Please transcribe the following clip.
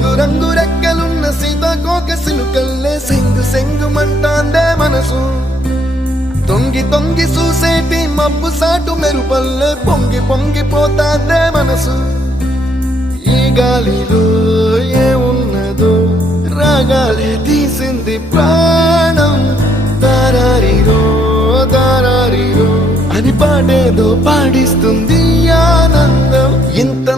రంగు రంగు రెక్కలున్న సీతాకోక సిలుకల్లే సెంగు సెంగు మంటాందే మనసు తొంగి తొంగి చూసేటి మబ్బు సాటు మెరుపల్లే పొంగి పొంగి పోతాందే మనసు ఈ గాలిలో ఏమున్నదో రాగాలే తీసింది ప్రాణం దారారిరో దారారిరో అని పాడేదో పాడిస్తుంది ఆనందం ఇంత